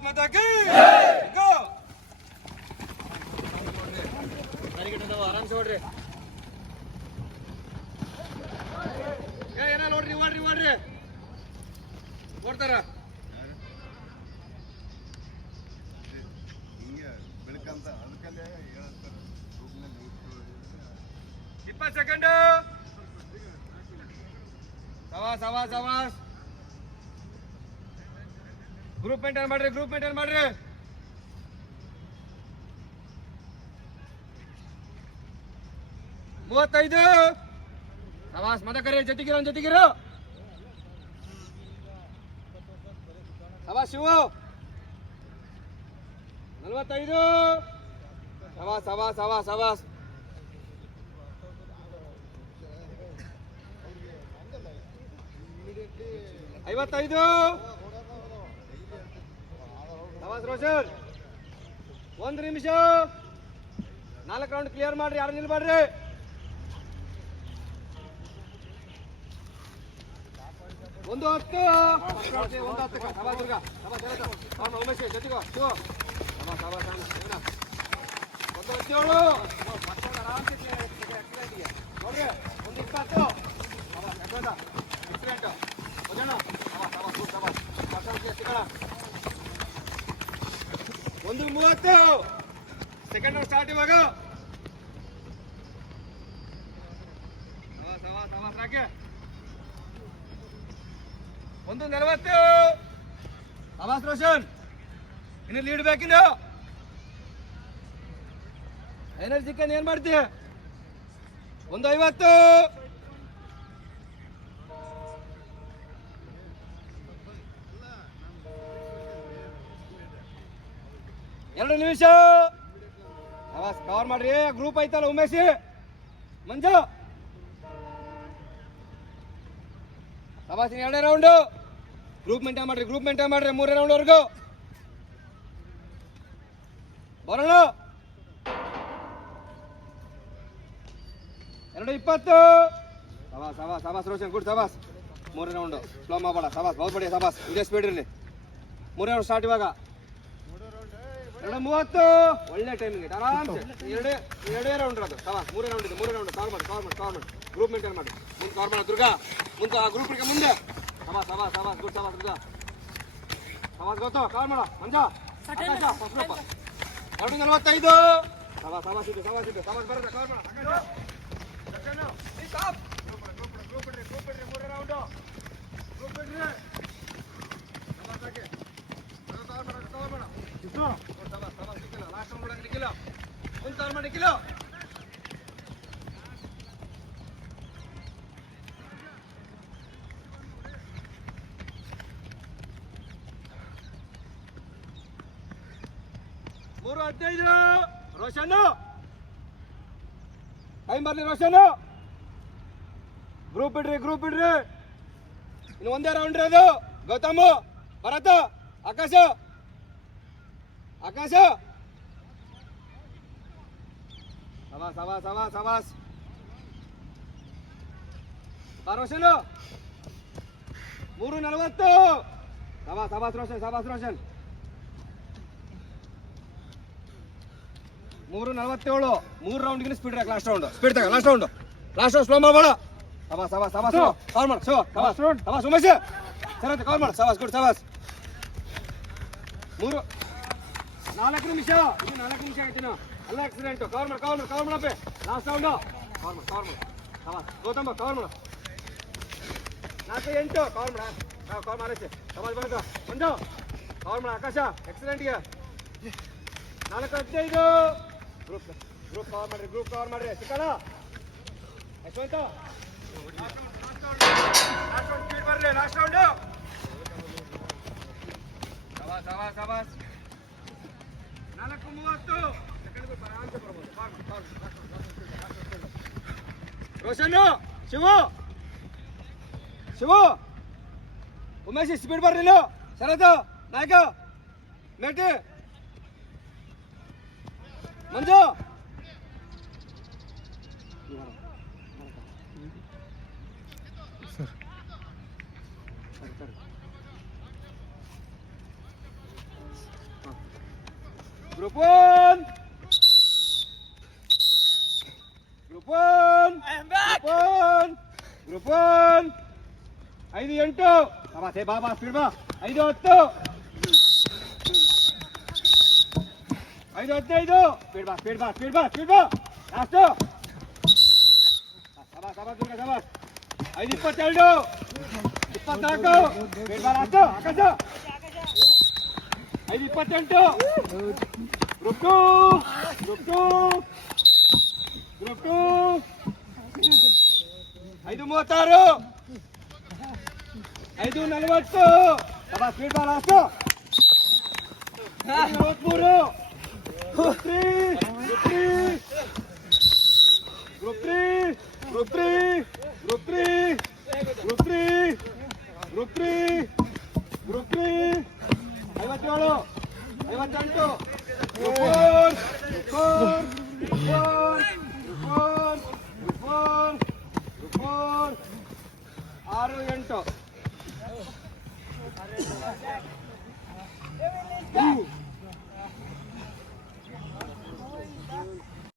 ಭಾರತ್ ಮಾತಾ ಕಿ ಗೋ ಆರಾಮ್ಸೆ ಹೊಡ್ರಿ ಏನ ನೋಡ್ರಿ ಓಡ್ರಿ ಓಡ್ತಾರ 20 ಸೆಕೆಂಡ್ ಸವಾಸ್ ಗ್ರೂಪ್ ಮೇಂಟೈನ್ ಮಾಡ್ರಿ 35 ಸವಾಸ್ ಮತ ಕರೆ ಜೊತೆಗಿರೋ ಸವಾಸ್ ಶಿವ 45 ಸವಾಸ್ 55 ಸವಾಸ್ ರೋಷನ್ 1 ನಿಮಿಷ 4 ರೌಂಡ್ ಕ್ಲಿಯರ್ ಮಾಡ್ರಿ ಯಾರು ನಿಲ್ಬಾಡ್ರಿ ಒಂದು 10 ಸಭಾ ದುರ್ಗ ಉಮೇಶ್ ಜೊತೆಗೋ ಶಿವ ಸಭಾ 17 ನೋಡ್ರಿ 1 20 ಎಕ್ಸಿಡೆಂಟ್ ಒಂದು 30 ಸೆಕೆಂಡ್ ಸ್ಟಾರ್ಟ್ ಇವಾಗ ಒಂದು 40 ಸವಾಸ್ ರೋಷನ್ ಇನ್ನು ಲೀಡ್ ಬೇಕಿಲ್ಲ ಎನರ್ಜಿ ಏನ್ ಮಾಡ್ತೀಯ ಒಂದು 50 2 ನಿಮಿಷ ಸವಾಸ್ ಕವರ್ ಮಾಡ್ರಿ ಗ್ರೂಪ್ ಐತಲ್ಲ ಉಮೇಶಿ ಮಂಜು ಸವಾಸಿನ 2ನೇ ರೌಂಡ್ ಗ್ರೂಪ್ ಮೇಂಟೈನ್ ಮಾಡ್ರಿ 3ನೇ ರೌಂಡ್ ವರ್ಗು ಬರೋಣ 2:20 ಸವಾಸ್ ರೋಷನ್ ಗುಡ್ ಸವಾಸ್ 3ನೇ ರೌಂಡ್ ಸ್ಲೋ ಮಾಡಬೇಡ ಸವಾಸ್ ಬಹುತ್ ಬಡಿ ಸವಾಸ್ ಇದೇ ಸ್ಪೀಡ್ ಇರಲಿ 3ನೇ ರೌಂಡ್ ಸ್ಟಾರ್ಟ್ ಇವಾಗ 2:30 ಒಳ್ಳೆ ಟೈಮಿಂಗ್ ಇದೆ ಆರಾಮ್ಸೆ ಎರಡೇ ರೌಂಡ್ ಅದು ಸವಾಸ್ 3ನೇ ರೌಂಡ್ ಇದೆ 3ನೇ ರೌಂಡ್ ಕವರ್ ಮಾಡಿ ಗ್ರೂಪ್ ಮೇಂಟೈನ್ ಮಾಡಿ ಮುಂದೆ ಕವರ್ ಮಾಡ ದುರ್ಗಾ ಮುಂದೆ ಆ ಗ್ರೂಪ್ಗೆ ಮುಂದೆ ಸವಾಸ್ ಗುಡ್ ಸವಾಸ್ ದುರ್ಗಾ ಸವಾಸ್ ಗೊತ್ತು ಕವರ್ ಮಾಡ ಮಂಜ 2:45 ಸವಾಸ್ ಇದೆ ಸವಾಸ್ ಬರುತ್ತೆ ಕವರ್ ಮಾಡ ಗ್ರೂಪ್ ಬಿಡ್ರಿ 3ನೇ ರೌಂಡ್ ಗ್ರೂಪ್ ಬಿಡ್ರಿ ಸವಾಸ್ ಹಾಕಿ ಕವರ್ ಮಾಡ ಲಾಸ್ಟ್ ರೌಂಡ್ ಒಳಗೆ ನಿಖಿಲ ಮುಂದೆ ಕವರ್ ಮಾಡಿ ನಿಖಿಲ ಮೂರು 15 ರೋಷನ್ ಟೈಮ್ ಬರ್ಲಿ ರೋಷನ್ ಗ್ರೂಪ್ ಬಿಡ್ರಿ ಇನ್ನು ಒಂದೇ ರೌಂಡ್ ರೀ ಅದು ಗೌತಮ್ ಭರತ ಆಕಾಶ ಸವಾಸ್ ರೋಷನ್ 3:40 ಸವಾಸ್ ರೋಷನ್ 3:47 3 ರೌಂಡ್ಗಿನ ಸ್ಪೀಡ್ ರಾಕ್ ಲಾಸ್ಟ್ ರೌಂಡ್ ಸ್ಲೋ ಮಾಡಬೇಡ ಸವಾಸ್ ಕವರ್ ಮಾಡು ಸವಾಸ್ ಉಮೇಶ್ ಸರ್ ಕವರ್ ಮಾಡು ಸವಾಸ್ ಗುಡ್ ಸವಾಸ್ 4 ನಿಮಿಷ ಆಯ್ತು ಅಲ್ಲ ಆಕ್ಸಿಡೆಂಟ್ ಕವರ್ ಮಾಡಪ್ಪೆ ಲಾಸ್ಟ್ ರೌಂಡ್ ಕವರ್ ಮಾಡು ಸವಾಸ್ ಗೌತಮ್ ಕವರ್ ಮಾಡು 4-8 ಕವರ್ ಮಾಡೈತೆ ಸವಾಸ್ ಬರುತ್ತೆ ಒಂದು ಕವರ್ ಮಾಡು ಆಕಾಶ ಆಕ್ಸಿಡೆಂಟ್ಗೆ 4-15 ಗ್ರೂಪ್ ಕವರ್ ಮಾಡ್ರಿ Chikkanna Yashwant last round speed ಬರ್ರಿ ಲಾಸ್ಟ್ ರೌಂಡ್ ಸವಾಸ್ 4:30 ರೋಷನ್ ಶಿವ ಉಮೇಶ್ ಸ್ಪೀಡ್ ಬರ್ರಿ ಶರತ್ ನಾಯಕ ಮೇಟಿ ಮಂಜು ಗ್ರೂಪ್ 1 ಗ್ರೂಪ್ 1 5-8 ಬಾಬಾ ಸ್ಪೀಡ್ ಬಾ 5-10 5-15 ಸ್ಪೀಡ್ ಬಾ ಲಾಸ್ಟ್ ಸಬಾ ದುರ್ಗ ಸಬಾ 5-22 24 ಸ್ಪೀಡ್ ಬಾ ಲಾಸ್ಟ್ ಆಕಾಶ 5-28 ಗ್ರೂಪ್ 2 5-36 5-40 ಸಬಾ ಸ್ಪೀಡ್ ಬಾ ಲಾಸ್ಟ್ 43 ಗ್ರೂಪ್ 6-8